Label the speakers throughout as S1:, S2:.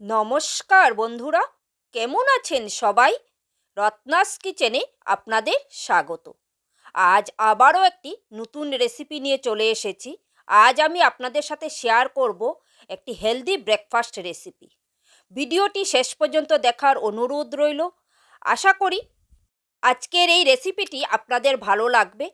S1: নমস্কার, বন্ধুরা। কেমন আছেন সবাই? রত্নাস কিচেনে আপনাদের স্বাগত। আজ আবারও একটি নতুন রেসিপি নিয়ে চলে এসেছি। আজ আমি আপনাদের সাথে শেয়ার করব একটি হেলদি ব্রেকফাস্ট রেসিপি ভিডিওটি শেষ পর্যন্ত দেখার অনুরোধ রইল। আশা করি আজকের এই রেসিপিটি আপনাদের ভালো লাগবে।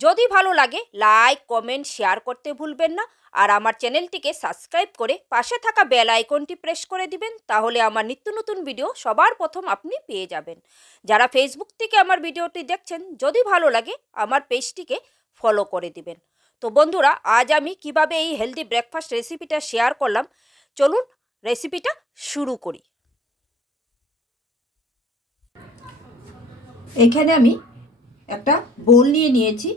S1: যদি ভালো লাগে লাইক কমেন্ট শেয়ার করতে ভুলবেন না। আর আমার চ্যানেলটিকে সাবস্ক্রাইব করে পাশে থাকা বেল আইকনটি প্রেস করে দিবেন, তাহলে আমার নিত্য নতুন ভিডিও সবার প্রথম আপনি পেয়ে যাবেন। যারা ফেসবুক থেকে আমার ভিডিওটি দেখছেন, যদি ভালো লাগে, আমার পেজটিকে ফলো করে দিবেন। তো বন্ধুরা, আজ আমি কীভাবে এই হেলদি ব্রেকফাস্ট রেসিপিটা শেয়ার করলাম, চলুন রেসিপিটা শুরু করি।
S2: এখানে আমি একটা বোল নিয়ে নিয়েছি।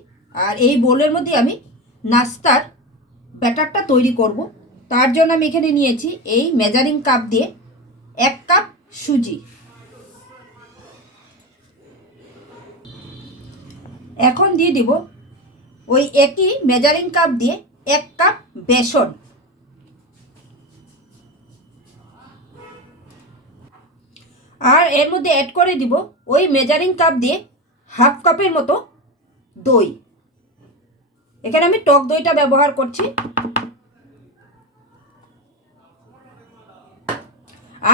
S2: আর এই বোলের মধ্যে আমি নাস্তার ব্যাটারটা তৈরি করব। তার জন্য আমি এখানে নিয়েছি এই মেজারিং কাপ দিয়ে এক কাপ সুজি। এখন দিয়ে দিব ওই একই মেজারিং কাপ দিয়ে এক কাপ বেসন। আর এর মধ্যে অ্যাড করে দিব ওই মেজারিং কাপ দিয়ে হাফ কাপের মতো দই। এখানে আমি টক দইটা ব্যবহার করছি।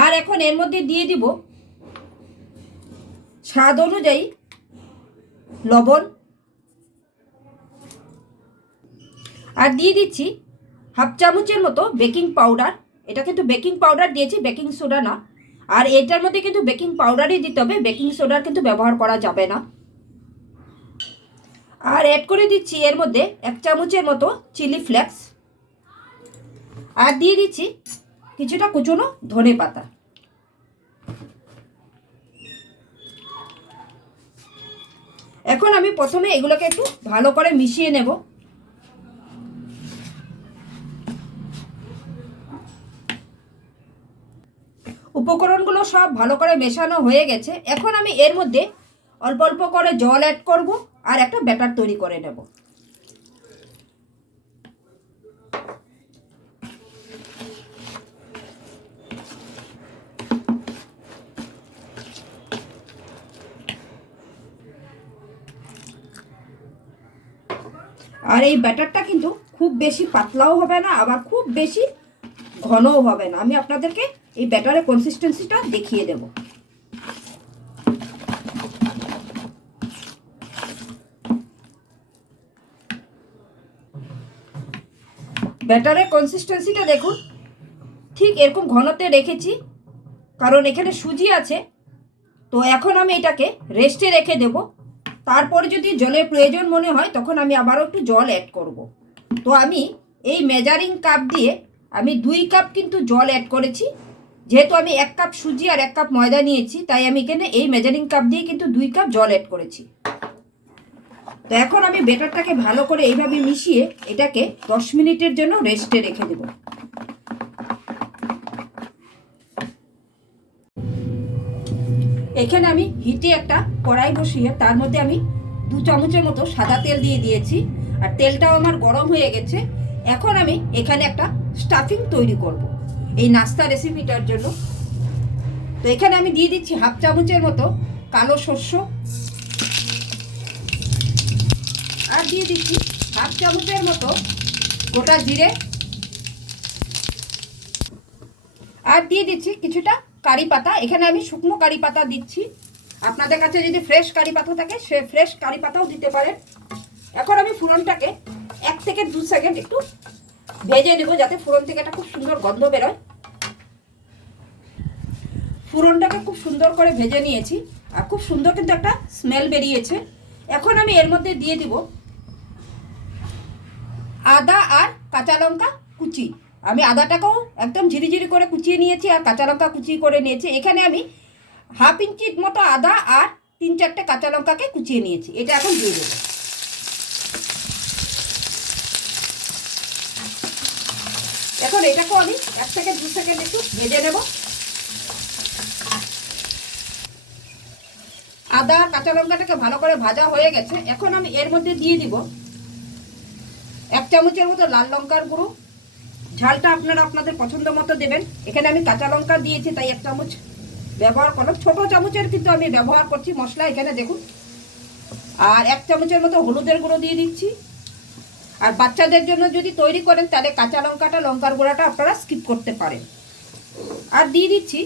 S2: আর এখন এর মধ্যে দিয়ে দিব স্বাদ অনুযায়ী লবণ। আর দিয়ে দিচ্ছি হাফ চামচের মতো বেকিং পাউডার। এটা কিন্তু বেকিং পাউডার দিয়েছি, বেকিং সোডা না। আর এটার মধ্যে কিন্তু বেকিং পাউডারই দিতে হবে, বেকিং সোডার কিন্তু ব্যবহার করা যাবে না। আর অ্যাড করে দিচ্ছি এর মধ্যে এক চামচের মতো চিলি ফ্লেক্স আর দিয়ে দিচ্ছি কিছুটা কুচনো ধনে পাতা। এখন আমি প্রথমে এগুলোকে একটু ভালো করে মিশিয়ে নেব। উপকরণগুলো সব ভালো করে মেশানো হয়ে গেছে। এখন আমি এর মধ্যে অল্প অল্প করে জল অ্যাড করব। আর একটা ব্যাটার তৈরি করে নেব। আর এই ব্যাটারটা কিন্তু খুব বেশি পাতলাও হবে না, আবার খুব বেশি ঘনও হবে না। আমি আপনাদেরকে এই ব্যাটারের কনসিস্টেন্সিটা দেখিয়ে দেব। ব্যাটারের কনসিস্টেন্সিটা দেখুন। ঠিক এরকম ঘনতে রেখেছি, কারণ এখানে সুজি আছে। তো এখন আমি এটাকে রেস্টে রেখে দেব। তারপরে যদি জলের প্রয়োজন মনে হয়, তখন আমি আবারও একটু জল অ্যাড করব। তো আমি এই মেজারিং কাপ দিয়ে আমি দুই কাপ কিন্তু জল অ্যাড করেছি। যেহেতু আমি এক কাপ সুজি আর এক কাপ ময়দা নিয়েছি, তাই আমি এখানে এই মেজারিং কাপ দিয়ে কিন্তু দুই কাপ জল অ্যাড করেছি। তো এখন আমি বেটারটাকে ভালো করে এইভাবে মিশিয়ে এটাকে দশ মিনিটের জন্য রেস্টে রেখে দেব। এখানে আমি হিটে একটা কড়াই বসিয়ে তার মধ্যে আমি দু চামচের মতো সাদা তেল দিয়ে দিয়েছি আর তেলটাও আমার গরম হয়ে গেছে। এখন আমি এখানে একটা স্টাফিং তৈরি করব এই নাস্তা রেসিপিটার জন্য। তো এখানে আমি দিয়ে দিচ্ছি হাফ চামচের মতো কালো শস্য আর দিয়ে দিচ্ছি হাফ চামচের মতো গোটা জিরে। আর দিয়ে দিচ্ছি কিছুটা কারি পাতা। এখানে আমি শুকনো কারি পাতা দিচ্ছি। আপনাদের কাছে যদি ফ্রেশ কারি পাতা থাকে, সে ফ্রেশ কারি পাতাও দিতে পারেন। এখন আমি ফুরনটাকে এক থেকে দু সেকেন্ড একটু ভেজে নেব যাতে ফুরন থেকে একটা খুব সুন্দর গন্ধ বেরোয়। ফুরনটাকে খুব সুন্দর করে ভেজে নিয়েছি। আর খুব সুন্দর কিন্তু একটা স্মেল বেরিয়েছে। এখন আমি এর মধ্যে দিয়ে দিব আদা আর কাঁচা লঙ্কা কুচি। আমি আদাটাকেও একদম ঝিরিঝিরি করে কুচিয়ে নিয়েছি আর কাঁচা লঙ্কা কুচি করে নিয়েছি। এখানে আমি হাফ ইঞ্চির মতো আদা আর তিন চারটে কাঁচা লঙ্কাকে কুচিয়ে নিয়েছি। এটা এখন দিয়ে দেবো। এখন এটাকেও আমি এক থেকে দু সেকেন্ড একটু ভেজে নেব। আদা কাঁচা লঙ্কাটাকে ভালো করে ভাজা হয়ে গেছে। এখন আমি এর মধ্যে দিয়ে দিব চামচের মতো লাল লঙ্কার গুঁড়ো। ঝালটা আপনারা আপনাদের পছন্দ মতো দেবেন। এখানে আমি কাঁচা লঙ্কা দিয়েছি, তাই এক চামচ ব্যবহার করলাম। ছোট চামচের কিন্তু আমি ব্যবহার করছি মশলা এখানে দেখুন। আর এক চামচের মতো হলুদের গুঁড়ো দিয়ে দিচ্ছি। আর বাচ্চাদের জন্য যদি তৈরি করেন, তাহলে কাঁচা লঙ্কাটা, লঙ্কার গুঁড়াটা আপনারা স্কিপ করতে পারেন। আর দিয়ে দিচ্ছি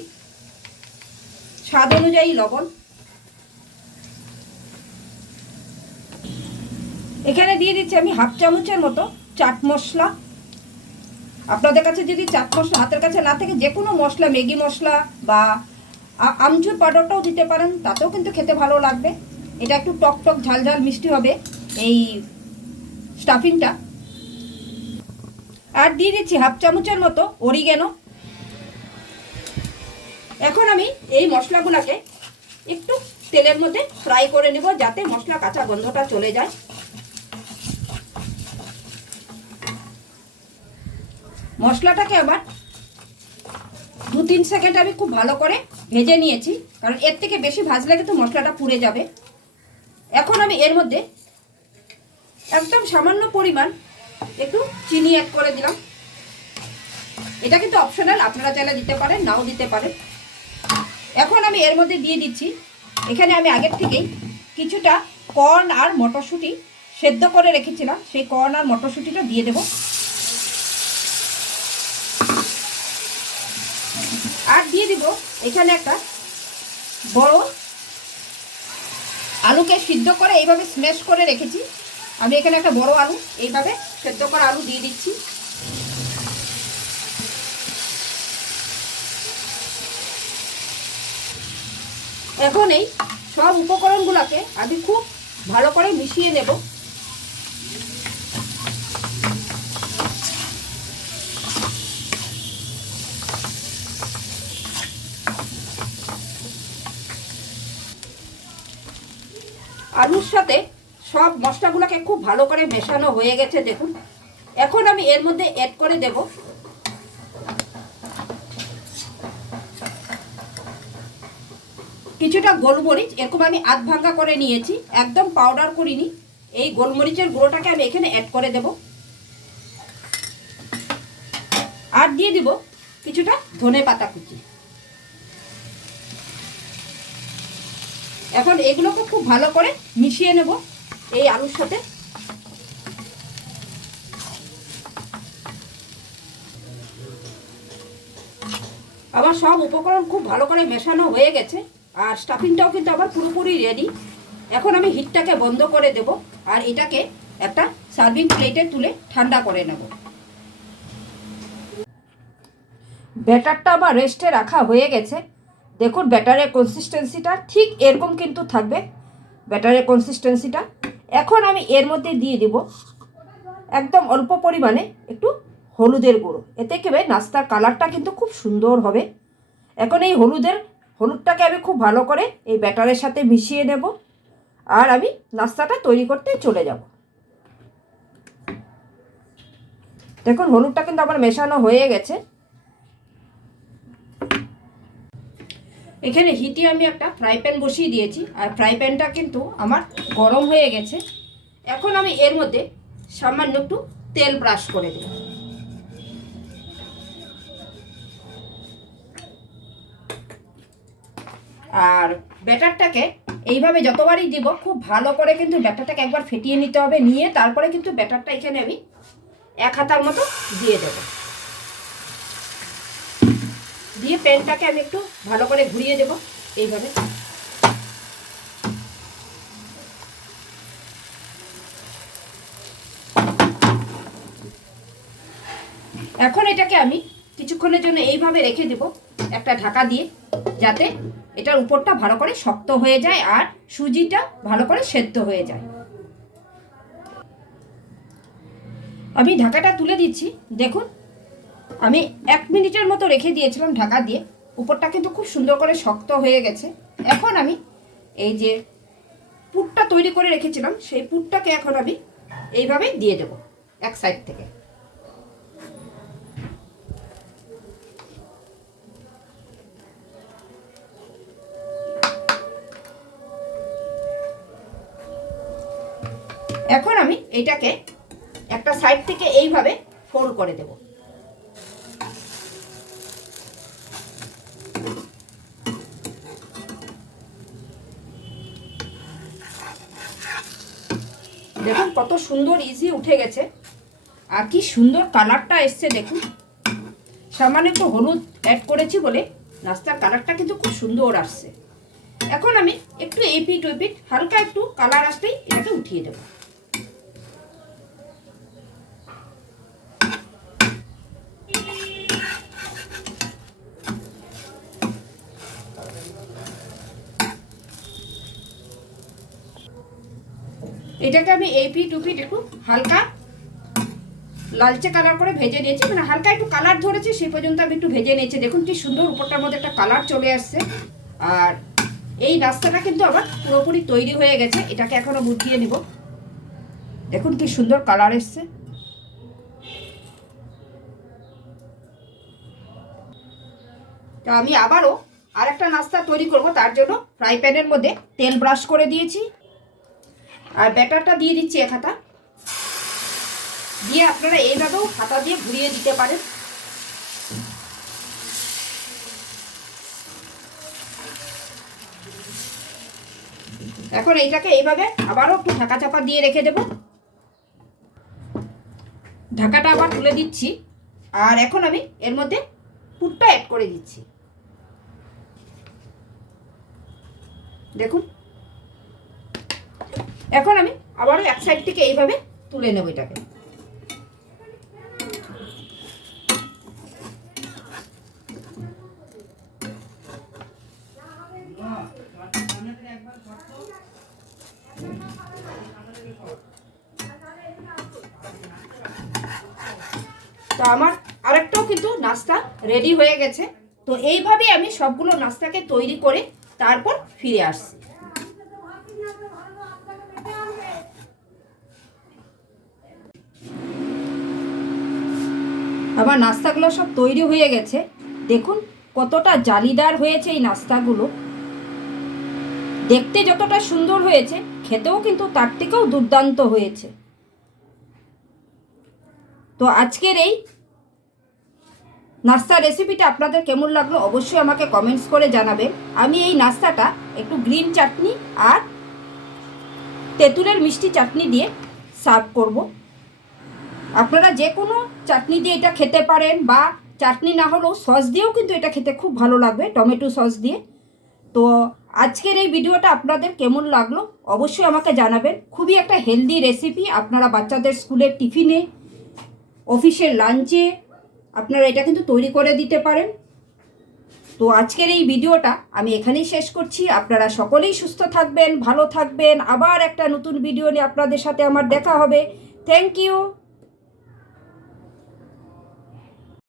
S2: স্বাদ অনুযায়ী লবণ। এখানে দিয়ে দিচ্ছি আমি হাফ চামচের মতো চাট মশলা। আপনাদের কাছে যদি চাট মশলা হাতের কাছে না থাকে, যে কোনো মশলা, ম্যাগি মশলা বা আমচুর পাউডারটাও দিতে পারেন, তাতেও কিন্তু খেতে ভালো লাগবে। এটা একটু টক টক, ঝাল ঝাল মিষ্টি হবে এই স্টাফিংটা। আর দিয়ে দিচ্ছি হাফ চামচের মতো অরিগেনো। এখন আমি এই মশলাগুলোকে একটু তেলের মধ্যে ফ্রাই করে নেব, যাতে মশলা কাঁচা গন্ধটা চলে যায়। মশলাটাকে আবার দু তিন সেকেন্ড আমি খুব ভালো করে ভেজে নিয়েছি, কারণ এর থেকে বেশি ভাজলে কিন্তু মশলাটা পুড়ে যাবে। এখন আমি এর মধ্যে একদম সামান্য পরিমাণ একটু চিনি অ্যাড করে দিলাম। এটা কিন্তু অপশনাল আপনারা চাইলে দিতে পারেন, নাও দিতে পারেন। এখন আমি এর মধ্যে দিয়ে দিচ্ছি, এখানে আমি আগের থেকেই কিছুটা কর্ন আর মটরশুঁটি সেদ্ধ করে রেখেছিলাম, সেই কর্ন আর মটরশুঁটিটা দিয়ে দেবো আর দিয়ে দিব। এখানে একটা বড় আলুকে সিদ্ধ করে এইভাবে স্ম্যাশ করে রেখেছি। আমি এখানে একটা বড় আলু এইভাবে সেদ্ধ করা আলু দিয়ে দিচ্ছি। এখন এই সব উপকরণগুলোকে আমি খুব ভালো করে মিশিয়ে নেব। আলুর সাথে সব মশলাগুলোকে খুব ভালো করে মেশানো হয়ে গেছে, দেখুন। এখন আমি এর মধ্যে অ্যাড করে দেব। কিছুটা গোলমরিচ, এরকম আমি আধ ভাঙ্গা করে নিয়েছি, একদম পাউডার করিনি। এই গোলমরিচের গুঁড়োটাকে আমি এখানে অ্যাড করে দেব। আর দিয়ে দিব কিছুটা ধনে পাতা কুচি। এখন এগুলোকে খুব ভালো করে মিশিয়ে নেব এই আলুর সাথে। আমার সব উপকরণ খুব ভালো করে মেশানো হয়ে গেছে, আর স্টাফিংটাও কিন্তু আমার পুরোপুরি রেডি এখন আমি হিটটাকে বন্ধ করে দেব, আর এটাকে একটা সার্ভিং প্লেটে তুলে ঠান্ডা করে নেব। ব্যাটারটা আমার রেস্টে রাখা হয়ে গেছে। দেখুন ব্যাটারের কনসিস্টেন্সিটা ঠিক এরকম কিন্তু থাকবে ব্যাটারের কনসিস্টেন্সিটা এখন আমি এর মধ্যে দিয়ে দিব একদম অল্প পরিমাণে একটু হলুদের গুঁড়ো। এতে কি হবে নাস্তার কালারটা কিন্তু খুব সুন্দর হবে। এখন এই হলুদের, হলুদটাকে আমি খুব ভালো করে এই ব্যাটারের সাথে মিশিয়ে নেব আর আমি নাস্তাটা তৈরি করতে চলে যাব। দেখুন, হলুদটা কিন্তু আমার মেশানো হয়ে গেছে। এখানে হিটে আমি একটা ফ্রাই প্যান বসিয়ে দিয়েছি, আর ফ্রাই প্যানটা কিন্তু আমার গরম হয়ে গেছে। এখন আমি এর মধ্যে সামান্য একটু তেল ব্রাশ করে দেব। আর ব্যাটারটাকে এইভাবে যতবারই দিব, খুব ভালো করে কিন্তু ব্যাটারটাকে একবার ফেটিয়ে নিতে হবে, নিয়ে তারপরে কিন্তু ব্যাটারটা এখানে আমি এক হাতার মতো দিয়ে দেবো দিয়ে প্যানটাকে আমি একটু ভালো করে ঘুরিয়ে দেব এইভাবে। এখন এটাকে আমি কিছুক্ষণের জন্য এইভাবে রেখে দেব একটা ঢাকা দিয়ে, যাতে এটার উপরটা ভালো করে শক্ত হয়ে যায় আর সুজিটা ভালো করে সেদ্ধ হয়ে যায়। আমি ঢাকাটা তুলে দিচ্ছি। দেখুন আমি এক মিনিটের মতো রেখে দিয়েছিলাম ঢাকা দিয়ে। উপরটা কিন্তু খুব সুন্দর করে শক্ত হয়ে গেছে। এখন আমি এই যে পুরটা তৈরি করে রেখেছিলাম, সেই পুরটাকে এখন আমি এইভাবে দিয়ে দেব, এক সাইড থেকে। এখন আমি এটাকে একটা সাইড থেকে এইভাবে ফোল্ড করে দেবো। কত সুন্দর ইজি উঠে গেছে। আর কি সুন্দর কালারটা এসছে, দেখুন। সামান্য একটু হলুদ অ্যাড করেছি বলে নাস্তার কালারটা কিন্তু খুব সুন্দর আসছে। এখন আমি একটু এপিট ওপিট হালকা একটু কালার আসতেই এটাকে উঠিয়ে দেবো। এটাকে আমি এই পিট উপিট একটু হালকা লালচে কালার করে ভেজে নিয়েছি। মানে হালকা একটু কালার ধরেছে সেই পর্যন্ত আমি একটু ভেজে নিয়েছি। দেখুন কি সুন্দর উপরটার মধ্যে একটা কালার চলে আসছে। আর এই নাস্তাটা কিন্তু আবার পুরোপুরি তৈরি হয়ে গেছে, এটাকে এখনও বুঝিয়ে নিব। দেখুন কি সুন্দর কালার এসছে। তো আমি আবারও আরেকটা নাস্তা তৈরি করব, তার জন্য ফ্রাই প্যানের মধ্যে তেল ব্রাশ করে দিয়েছি। আর ব্যাটারটা দিয়ে দিচ্ছি এক হাতা। দিয়ে আপনারা এইভাবেও হাতা দিয়ে ঘুরিয়ে দিতে পারেন। এখন এইটাকে এইভাবে আবারও একটু ঢাকা চাপা দিয়ে রেখে দেব। ঢাকাটা আবার তুলে দিচ্ছি। আর এখন আমি এর মধ্যে পুরটা অ্যাড করে দিচ্ছি। দেখুন এখন আমি আবারও এক সাইড থেকে এইভাবে তুলে নেব এটাকে। তো আমার আরেকটাও কিন্তু নাস্তা রেডি হয়ে গেছে। তো এইভাবে আমি সবগুলো নাস্তাকে তৈরি করে তারপর ফিরে আসছি। আমার নাস্তাগুলো সব তৈরি হয়ে গেছে। দেখুন কতটা জালিদার হয়েছে এই নাস্তাগুলো। দেখতে যতটা সুন্দর হয়েছে, খেতেও কিন্তু তার থেকেও দুর্দান্ত হয়েছে। তো আজকের এই নাস্তার রেসিপিটা আপনাদের কেমন লাগল অবশ্যই আমাকে কমেন্টস করে জানাবেন। আমি এই নাস্তাটা একটু গ্রিন চাটনি আর তেঁতুলের মিষ্টি চাটনি দিয়ে সার্ভ করব। আপনারা যে কোনো চাটনি দিয়ে এটা খেতে পারেন বা চাটনি না হলেও সস দিয়েও কিন্তু এটা খেতে খুব ভালো লাগবে, টমেটো সস দিয়ে। তো আজকের এই ভিডিওটা আপনাদের কেমন লাগল অবশ্যই আমাকে জানাবেন। খুবই একটা হেলদি রেসিপি আপনারা বাচ্চাদের স্কুলের টিফিনে, অফিসের লাঞ্চে আপনারা এটা কিন্তু তৈরি করে দিতে পারেন। তো আজকের এই ভিডিওটা আমি এখানেই শেষ করছি। আপনারা সকলেই সুস্থ থাকবেন, ভালো থাকবেন। আবার একটা নতুন ভিডিও নিয়ে আপনাদের সাথে আমার দেখা হবে। Thank you